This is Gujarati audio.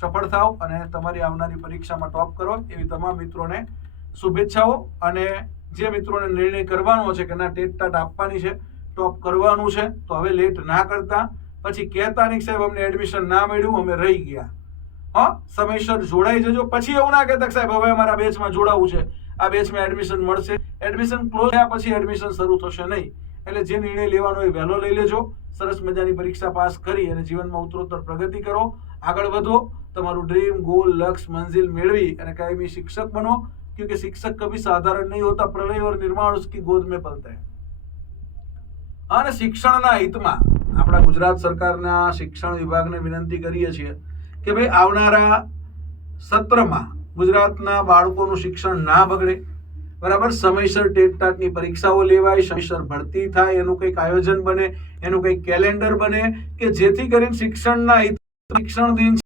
સફળ થાઓ અને તમારી આવનારી પરીક્ષામાં ટોપ કરો એવી તમામ મિત્રોને શુભેચ્છાઓ। અને જે મિત્રોને નિર્ણય કરવાનો છે કે ના ટેટ ટાટ આપવાની છે, ટોપ કરવાનું છે, તો હવે લેટ ના કરતા, પછી કહેતા નહીં સાહેબ અમને એડમિશન ના મળ્યું અમે રહી ગયા, હા સમયસર જોડાઈ જજો। પછી એવું ના કહેતા સાહેબ હવે અમારા બેચમાં જોડાવું છે, આ બેચમાં એડમિશન મળશે, એડમિશન ક્લોઝ થયા પછી એડમિશન શરૂ થશે નહીં। એટલે જે નિર્ણય લેવાનો એ વહેલો લઈ લેજો। સરસ મજાની પરીક્ષા પાસ કરી અને જીવનમાં ઉત્તરોત્તર પ્રગતિ કરો, આગળ વધો, તમારું ડ્રીમ ગોલ લક્ષ્ય મંजिल મેળવી અને કાયમી શિક્ષક બનો, क्योंकि शिक्षक कभी साधारण नहीं होता, प्रलय और निर्माण उसकी गोद में पलता है। અને શિક્ષણના હિતમાં આપણા ગુજરાત સરકારના શિક્ષણ વિભાગને વિનંતી કરીએ છીએ કે ભાઈ આવનારા સત્રમાં ગુજરાતના બાળકોનું શિક્ષણ ના બગડે, બરાબર, સમયસર ટેટ ટાટની પરીક્ષાઓ લેવાય, સમયસર ભરતી થાય, એનું કંઈક આયોજન બને, એનું કંઈક કેલેન્ડર બને કે જેથી કરીને શિક્ષણના હિત શિક્ષણ દિન